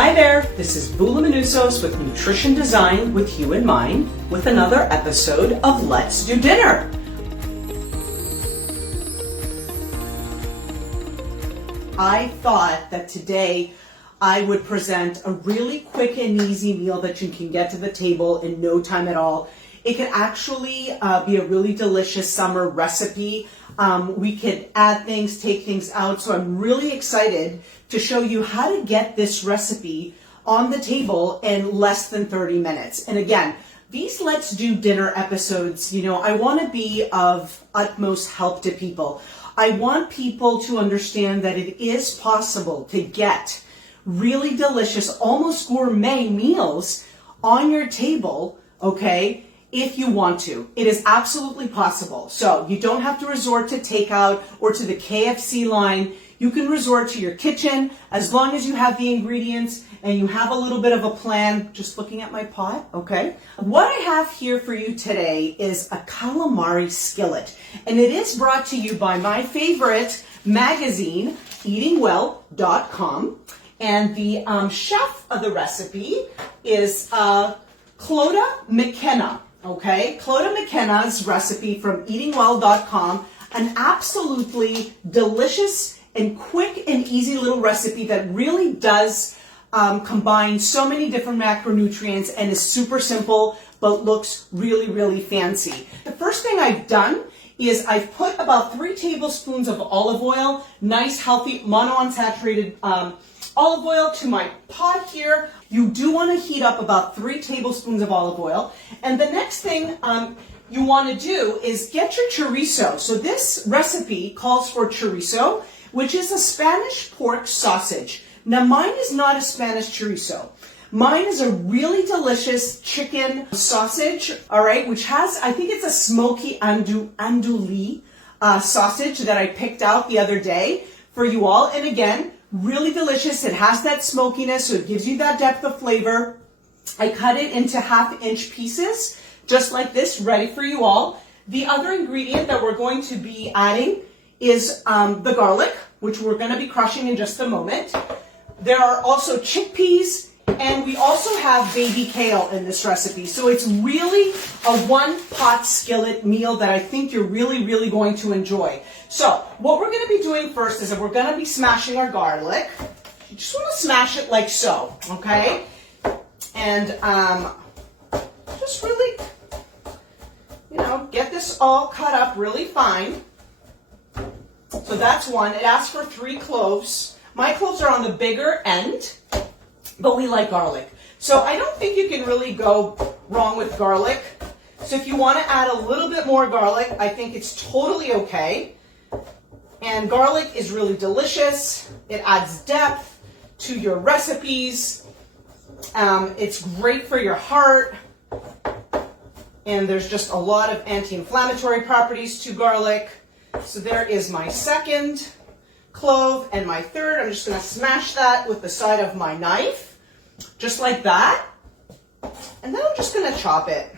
Hi there, this is Voula with Nutrition Design with You in Mind with another episode of Let's Do Dinner. I thought that today I would present a really quick and easy meal that you can get to the table in no time at all. It could actually be a really delicious summer recipe. We could add things, take things out. So I'm really excited to show you how to get this recipe on the table in less than 30 minutes. And again, these Let's Do Dinner episodes, I want to be of utmost help to people. I want people to understand that it is possible to get really delicious, almost gourmet meals on your table, okay? If you want to. It is absolutely possible. So you don't have to resort to takeout or to the KFC line. You can resort to your kitchen as long as you have the ingredients and you have a little bit of a plan. Just looking at my pot, okay? What I have here for you today is a calamari skillet. And it is brought to you by my favorite magazine, eatingwell.com. And the chef of the recipe is Clodagh McKenna. Okay, Clodagh McKenna's recipe from eatingwell.com, an absolutely delicious and quick and easy little recipe that really does combine so many different macronutrients and is super simple but looks really, really fancy. The first thing I've done is I've put about 3 tablespoons of olive oil, nice healthy monounsaturated olive oil to my pot here. You do want to heat up about 3 tablespoons of olive oil. And the next thing you want to do is get your chorizo. So this recipe calls for chorizo, which is a Spanish pork sausage. Now mine is not a Spanish chorizo. Mine is a really delicious chicken sausage, all right, which has, I think it's a smoky andouille sausage that I picked out the other day for you all. And again, really delicious. It has that smokiness, so it gives you that depth of flavor. I cut it into 1/2-inch pieces, just like this, ready for you all. The other ingredient that we're going to be adding is the garlic, which we're going to be crushing in just a moment. There are also chickpeas, and we also have baby kale in this recipe. So it's really a one-pot skillet meal that I think you're really, really going to enjoy. So what we're going to be doing first is that we're going to be smashing our garlic. You just want to smash it like so, okay? And just really, get this all cut up really fine. So that's one. It asks for 3 cloves. My cloves are on the bigger end, but we like garlic. So I don't think you can really go wrong with garlic. So if you want to add a little bit more garlic, I think it's totally okay. And garlic is really delicious. It adds depth to your recipes. It's great for your heart. And there's just a lot of anti-inflammatory properties to garlic. So there is my second clove and my third. I'm just going to smash that with the side of my knife, just like that. And then I'm just going to chop it,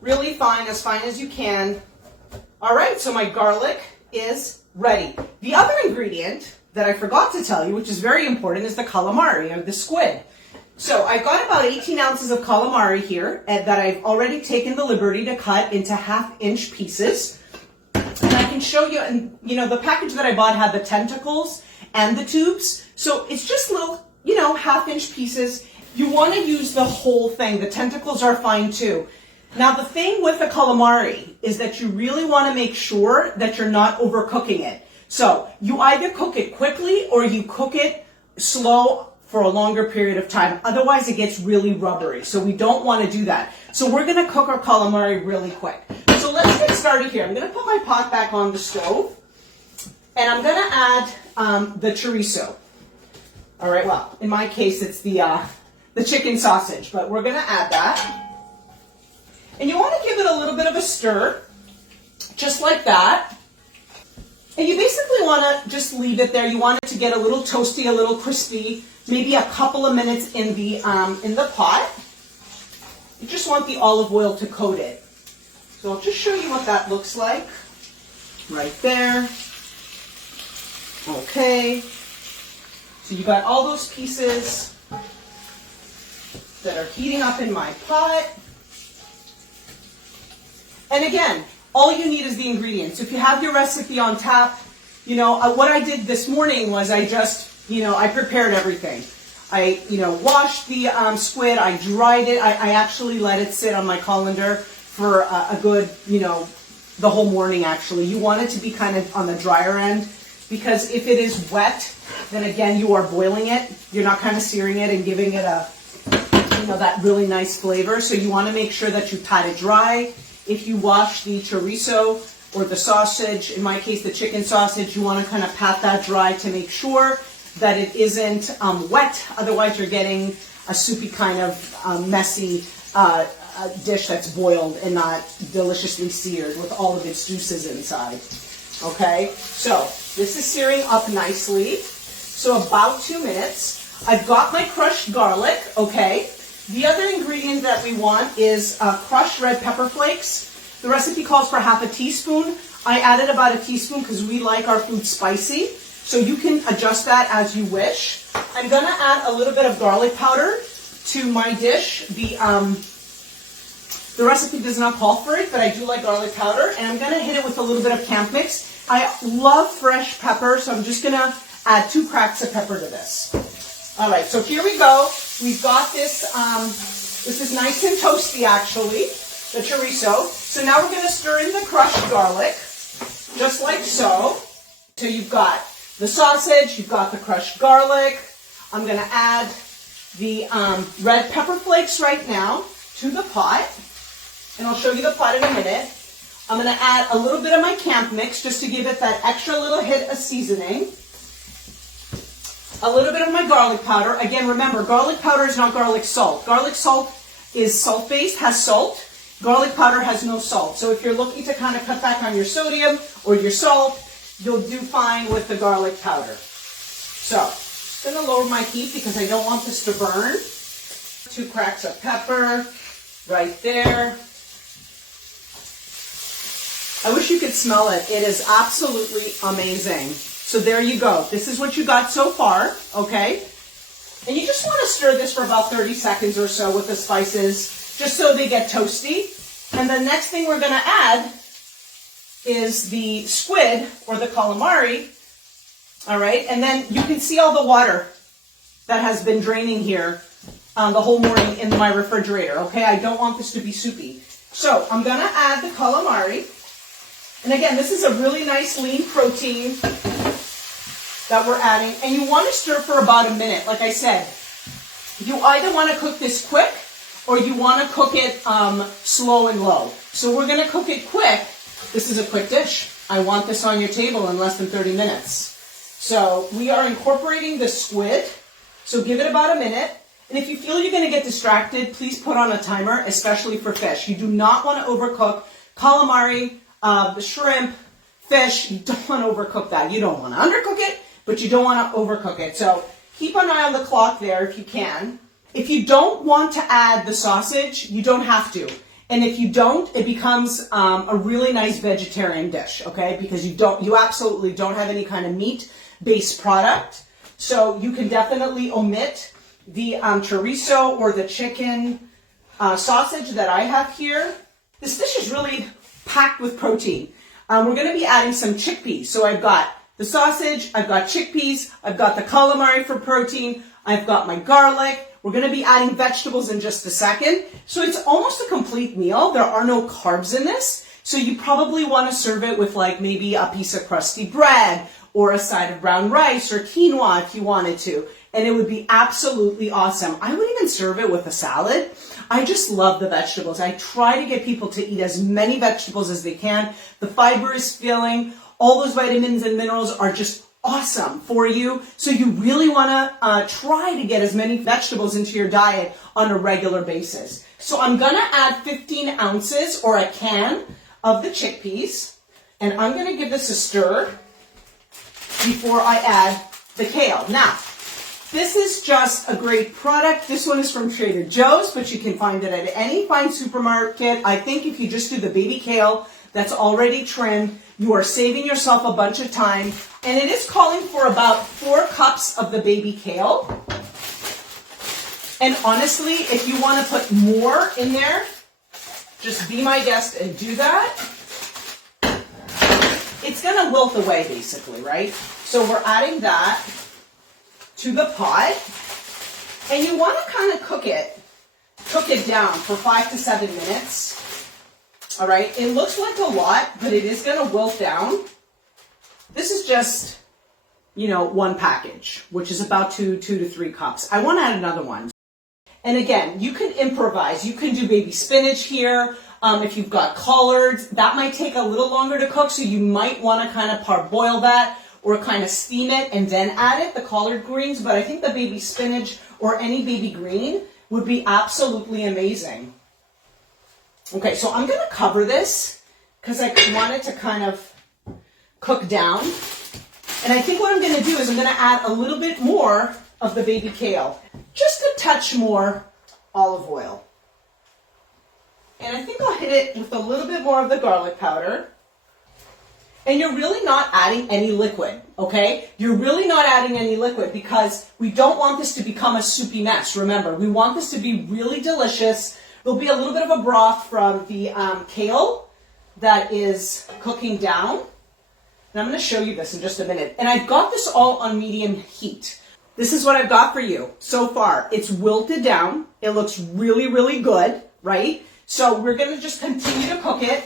really fine as you can. All right, so my garlic is ready. The other ingredient that I forgot to tell you, which is very important, is the calamari, or the squid. So I've got about 18 ounces of calamari here that I've already taken the liberty to cut into 1/2-inch pieces. And I can show you, and the package that I bought had the tentacles and the tubes. So it's just little, 1/2-inch pieces. You want to use the whole thing. The tentacles are fine too. Now the thing with the calamari is that you really want to make sure that you're not overcooking it. So you either cook it quickly or you cook it slow for a longer period of time. Otherwise it gets really rubbery. So we don't want to do that. So we're going to cook our calamari really quick. So let's get started here. I'm going to put my pot back on the stove and I'm going to add the chorizo. All right, well, in my case it's the chicken sausage, but we're going to add that. And you want to give it a little bit of a stir, just like that. And you basically want to just leave it there. You want it to get a little toasty, a little crispy, maybe a couple of minutes in the pot. You just want the olive oil to coat it. So I'll just show you what that looks like. Right there. Okay. So you got all those pieces that are heating up in my pot. And again, all you need is the ingredients. If you have your recipe on tap, you know, what I did this morning was I just, you know, I prepared everything. I, you know, washed the squid, I dried it, I actually let it sit on my colander for a good, you know, the whole morning actually. You want it to be kind of on the drier end, because if it is wet, then again, you are boiling it. You're not kind of searing it and giving it a, you know, that really nice flavor. So you want to make sure that you pat it dry. If you wash the chorizo or the sausage, in my case, the chicken sausage, you want to kind of pat that dry to make sure that it isn't wet. Otherwise, you're getting a soupy kind of messy dish that's boiled and not deliciously seared with all of its juices inside. Okay, so this is searing up nicely. So about 2 minutes. I've got my crushed garlic, okay. The other ingredient that we want is crushed red pepper flakes. The recipe calls for half a teaspoon. I added about a teaspoon because we like our food spicy. So you can adjust that as you wish. I'm going to add a little bit of garlic powder to my dish. The recipe does not call for it, but I do like garlic powder. And I'm going to hit it with a little bit of camp mix. I love fresh pepper, so I'm just going to add 2 cracks of pepper to this. All right, so here we go. We've got this. This is nice and toasty, actually, the chorizo. So now we're going to stir in the crushed garlic, just like so. So you've got the sausage, you've got the crushed garlic. I'm going to add the red pepper flakes right now to the pot, and I'll show you the pot in a minute. I'm going to add a little bit of my camp mix just to give it that extra little hit of seasoning. A little bit of my garlic powder. Again, remember, garlic powder is not garlic salt. Garlic salt is salt-based, has salt. Garlic powder has no salt. So if you're looking to kind of cut back on your sodium or your salt, you'll do fine with the garlic powder. So, I'm going to lower my heat because I don't want this to burn. 2 cracks of pepper right there. I wish you could smell it. It is absolutely amazing. So there you go. This is what you got so far, okay? And you just want to stir this for about 30 seconds or so with the spices, just so they get toasty. And the next thing we're going to add is the squid or the calamari, all right? And then you can see all the water that has been draining here the whole morning in my refrigerator, okay? I don't want this to be soupy. So I'm going to add the calamari. And again, this is a really nice lean protein that we're adding. And you want to stir for about a minute. Like I said, you either want to cook this quick or you want to cook it slow and low. So we're going to cook it quick. This is a quick dish. I want this on your table in less than 30 minutes. So we are incorporating the squid. So give it about a minute. And if you feel you're going to get distracted, please put on a timer, especially for fish. You do not want to overcook calamari, shrimp, fish. You don't want to overcook that. You don't want to undercook it, but you don't want to overcook it. So keep an eye on the clock there if you can. If you don't want to add the sausage, you don't have to. And if you don't, it becomes a really nice vegetarian dish, okay? Because you absolutely don't have any kind of meat-based product. So you can definitely omit the chorizo or the chicken sausage that I have here. This dish is really packed with protein. We're going to be adding some chickpeas. So I've got the sausage, I've got chickpeas, I've got the calamari for protein, I've got my garlic. We're going to be adding vegetables in just a second. So it's almost a complete meal. There are no carbs in this. So you probably want to serve it with like maybe a piece of crusty bread or a side of brown rice or quinoa if you wanted to. And it would be absolutely awesome. I would even serve it with a salad. I just love the vegetables. I try to get people to eat as many vegetables as they can. The fiber is filling. All those vitamins and minerals are just awesome for you. So you really want to try to get as many vegetables into your diet on a regular basis. So I'm going to add 15 ounces or a can of the chickpeas. And I'm going to give this a stir before I add the kale. Now, this is just a great product. This one is from Trader Joe's, but you can find it at any fine supermarket. I think if you just do the baby kale that's already trimmed, You are saving yourself a bunch of time, and it is calling for about 4 cups of the baby kale. And honestly, if you want to put more in there, just be my guest and do that. It's going to wilt away basically, right? So we're adding that to the pot, and you want to kind of cook it down for 5 to 7 minutes. All right, it looks like a lot, but it is going to wilt down. This is just, one package, which is about 2 to 3 cups. I want to add another one. And again, you can improvise. You can do baby spinach here. If you've got collards, that might take a little longer to cook, so you might want to kind of parboil that or kind of steam it and then add it, the collard greens. But I think the baby spinach or any baby green would be absolutely amazing. Okay, so I'm going to cover this because I want it to kind of cook down. And I think what I'm going to do is I'm going to add a little bit more of the baby kale. Just a touch more olive oil. And I think I'll hit it with a little bit more of the garlic powder. And you're really not adding any liquid, okay? You're really not adding any liquid because we don't want this to become a soupy mess. Remember, we want this to be really delicious. There'll be a little bit of a broth from the kale that is cooking down. And I'm going to show you this in just a minute. And I've got this all on medium heat. This is what I've got for you so far. It's wilted down. It looks really, really good, right? So we're going to just continue to cook it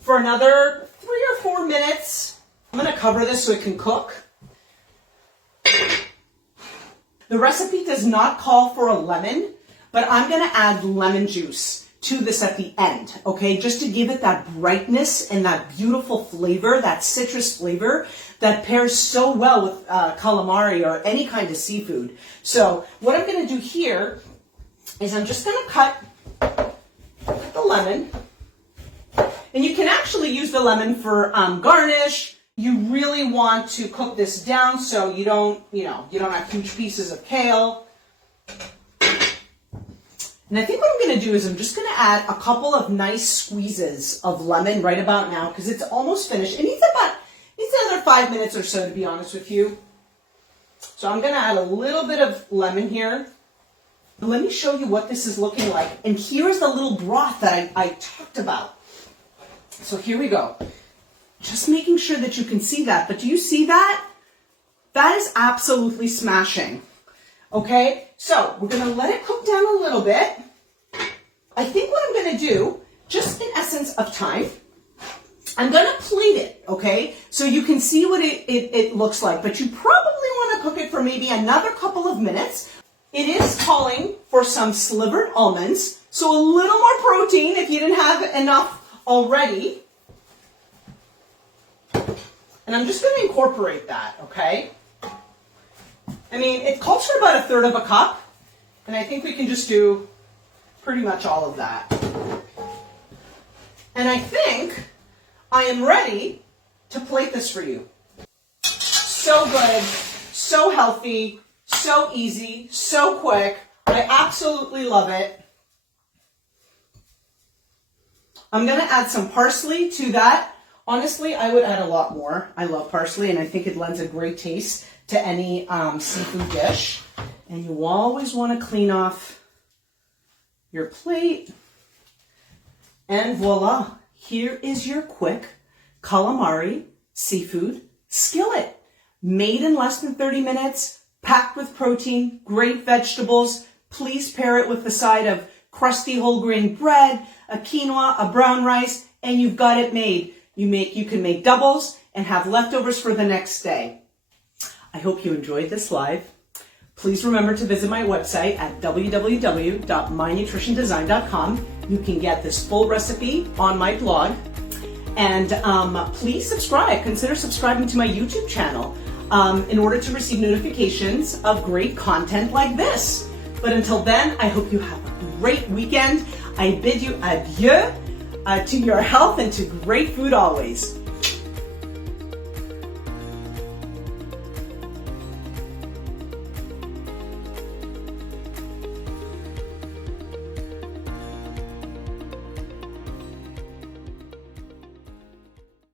for another 3 or 4 minutes. I'm going to cover this so it can cook. The recipe does not call for a lemon, but I'm going to add lemon juice to this at the end, okay? Just to give it that brightness and that beautiful flavor, that citrus flavor that pairs so well with calamari or any kind of seafood. So what I'm going to do here is I'm just going to cut the lemon. And you can actually use the lemon for garnish. You really want to cook this down so you don't have huge pieces of kale. And I think what I'm going to do is I'm just going to add a couple of nice squeezes of lemon right about now because it's almost finished. It needs another 5 minutes or so, to be honest with you. So I'm going to add a little bit of lemon here. Let me show you what this is looking like. And here's the little broth that I talked about. So here we go. Just making sure that you can see that. But do you see that? That is absolutely smashing. Okay, so we're going to let it cook down a little bit. I think what I'm going to do, just in essence of time, I'm going to plate it, okay? So you can see what it looks like. But you probably want to cook it for maybe another couple of minutes. It is calling for some slivered almonds, so a little more protein if you didn't have enough already. And I'm just going to incorporate that, okay? I mean, it calls for about 1/3 of a cup, and I think we can just do pretty much all of that. And I think I am ready to plate this for you. So good, so healthy, so easy, so quick. I absolutely love it. I'm going to add some parsley to that. Honestly, I would add a lot more. I love parsley, and I think it lends a great taste to any seafood dish. And you always want to clean off your plate. And voila, here is your quick calamari seafood skillet. Made in less than 30 minutes, packed with protein, great vegetables. Please pair it with the side of crusty whole grain bread, a quinoa, a brown rice, and you've got it made. You can make doubles and have leftovers for the next day. I hope you enjoyed this live. Please remember to visit my website at www.mynutritiondesign.com. You can get this full recipe on my blog. And please subscribe. Consider subscribing to my YouTube channel in order to receive notifications of great content like this. But until then, I hope you have a great weekend. I bid you adieu to your health and to great food always.